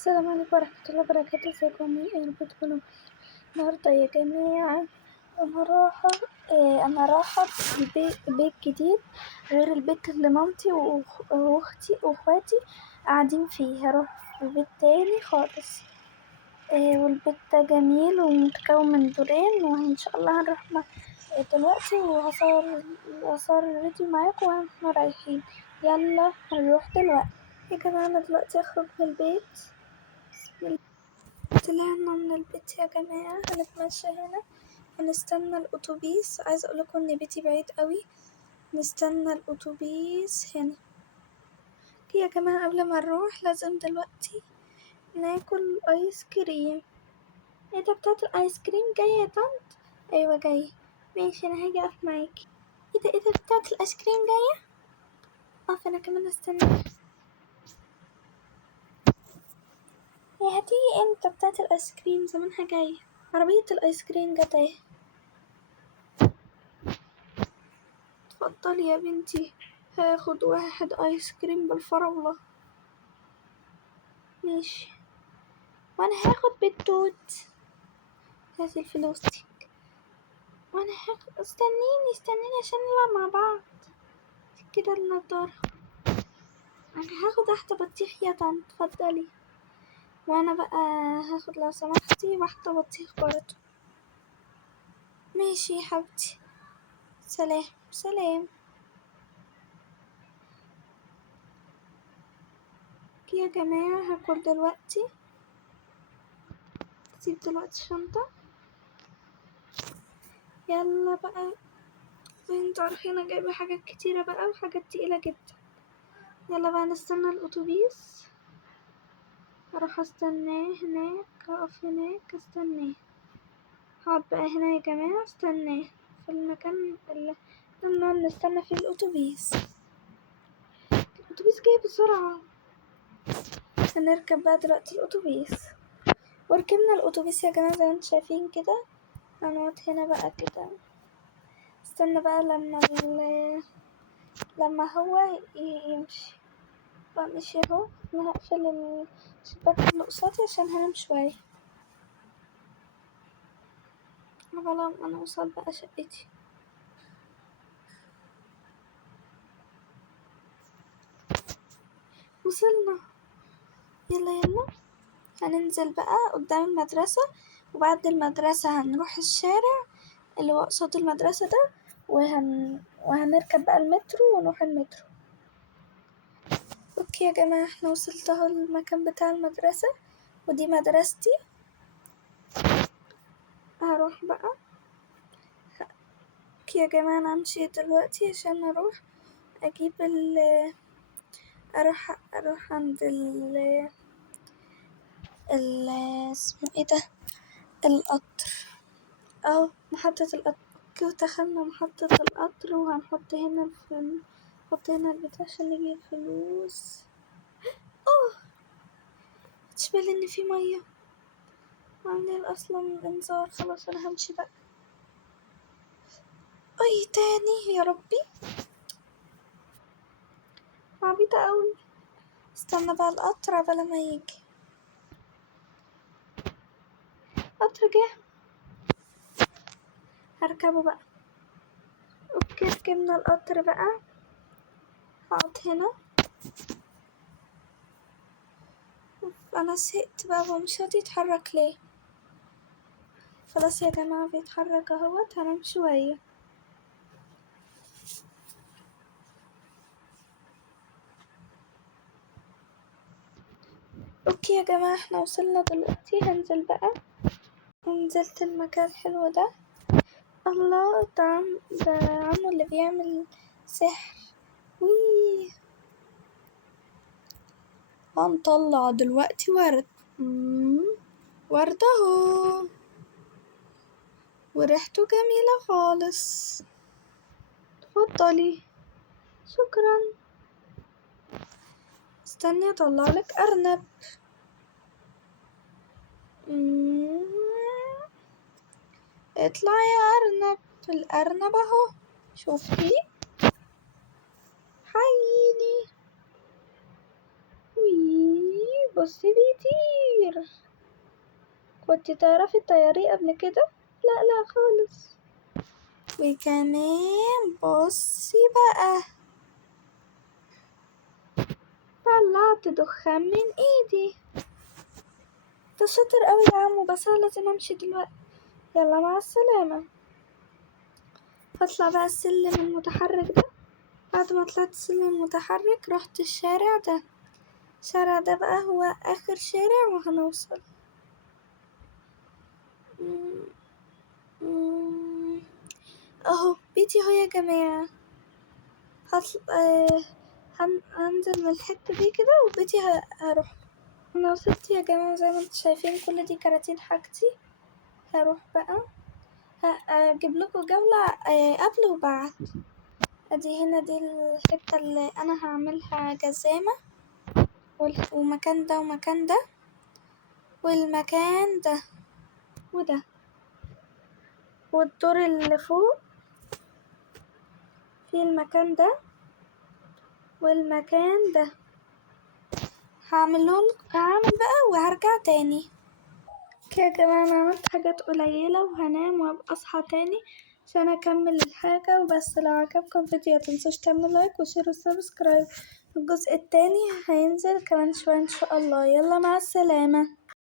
السلام عليكم ورحمة الله وبركاته. ازيكم عاملين ايه؟ يا رب تكونوا النهاردة يا جماعة. أنا رايحة بيت جديد غير البيت اللي مامتي وأختي وأخواتي قاعدين فيه. هروح في بيت تاني خالص. والبيت ده جميل ومتكون من دورين، وإن شاء الله هنروح دلوقتي، وهصور الفيديو معاكم واحنا رايحين. يلا هنروح دلوقتي يا جماعة. أنا دلوقتي هخرج من البيت. بسم الله. طلعنا من البيت يا جماعة، هنتمشى هنا، هنستنى الأتوبيس. عايزة أقولكم إن بيتي بعيد قوي. نستنى الأتوبيس هنا يا جماعة. قبل ما نروح لازم دلوقتي ناكل آيس كريم. ايه ده؟ بتاعت الآيس كريم جاية يا طنط؟ أيوة جاية. ماشي، أنا هاجي أقف معاكي. ايه ده بتاعت الآيس كريم جاية؟ أنا كمان استنى. يا هتيجي امتى بتاعت الآيس كريم؟ زمانها جاية. عربية الآيس كريم جت اهي. اتفضلي يا بنتي، هاخد واحد آيس كريم بالفراولة. ماشي، وانا هاخد بالتوت. هاتي الفلوس دي. وانا هاخد، استنيني عشان نلعب مع بعض. كده النضارة. انا هاخد واحدة بطيخ يا طنط، اتفضلي. وانا بقى هاخد لو سمحتي واحدة بطيخ برضه. ماشي يا حبيبتي، سلام سلام. يا جماعة هاكل دلوقتي. سيب دلوقتي الشنطة. يلا بقى، زي انتوا عارفين انا جايبة حاجات كتيرة بقى وحاجات تقيلة جدا. يلا بقى نستنى الأتوبيس. اروح استناه هناك، اقف هناك استناه. هقعد بقى هنا يا جماعة استناه في المكان اللي نقعد نستنى فيه الأتوبيس. الأتوبيس جاي بسرعة. هنركب بقى دلوقتي الأتوبيس. وركبنا الأتوبيس يا جماعة زي ما انتوا شايفين كده. هنقعد هنا بقى كده. استنى بقى لما هو يمشي. بقى مشي اهو. انا هقفل الشباك اللي قصادي عشان هنام شوية. عقبال ما نوصل بقى شقتي. وصلنا. يلا هننزل بقى قدام المدرسة، وبعد المدرسة هنروح الشارع اللي هو قصاد المدرسة ده، وهنركب بقى المترو ونروح المترو. اوكي يا جماعة، احنا وصلت اهو المكان بتاع المدرسة، ودي مدرستي. هروح بقى. اوكي يا جماعة، انا همشي دلوقتي عشان اروح اجيب اروح عند اسمه ايه ده، القطر. اهو محطة القطر. اوكي، ودخلنا محطة القطر، وهنحط هنا نحط هنا البتاع عشان نجيب فلوس. تشبه ان في مية عاملين اصلا انذار. خلاص انا همشي بقى. اي تاني يا ربي، عبيطة اوي. استنى بقى القطر عبال ما يجي. قطر جه، هركبه بقى. اوكي، ركبنا القطر بقى. هقعد هنا. انا زهقت بقى، هو مش راضي يتحرك ليه؟ خلاص يا جماعة بيتحرك اهوت، هنام شوية. اوكي يا جماعة، احنا وصلنا دلوقتي. هنزل بقى. نزلت المكان الحلو ده. الله، ده عمو اللي بيعمل سحر. ويه، هنطلع دلوقتي ورد. ورد اهو، وريحته جميلة خالص. اتفضلي. شكرا. استني اطلعلك ارنب. اطلع يا ارنب. الارنب اهو، شوفي. حييني. وي بصي بيطير. كنتي تعرفي تطيريه قبل كده؟ لا لا خالص. وكمان بصي بقى، طلعت دخان من ايدي. ده شاطر قوي يا عمو، بس انا لازم امشي دلوقتي. يلا مع السلامة. هطلع بقى السلم المتحرك ده. بعد ما طلعت السلم المتحرك رحت الشارع ده. الشارع ده بقى هو اخر شارع وهنوصل. اهو بيتي اهو يا جماعة. هنزل من الحتة دي كده وبيتي هروح. انا وصلت يا جماعة زي ما انتم شايفين، كل دي كراتين حاجتي. هروح بقى اجيب لكم جولة قبل وبعد. ادي هنا دي الحتة اللي انا هعملها جزامة، ومكان ده ومكان ده والمكان ده وده، والدور اللي فوق في المكان ده والمكان ده. هعمل بقى وهرجع تاني. كده يا جماعة انا عملت حاجات قليلة وهنام وابقى اصحى تاني عشان اكمل الحاجة وبس. لو عجبكم الفيديو متنسوش تعملوا لايك وشير وسبسكرايب. الجزء التاني هينزل كمان شوية ان شاء الله. يلا مع السلامة.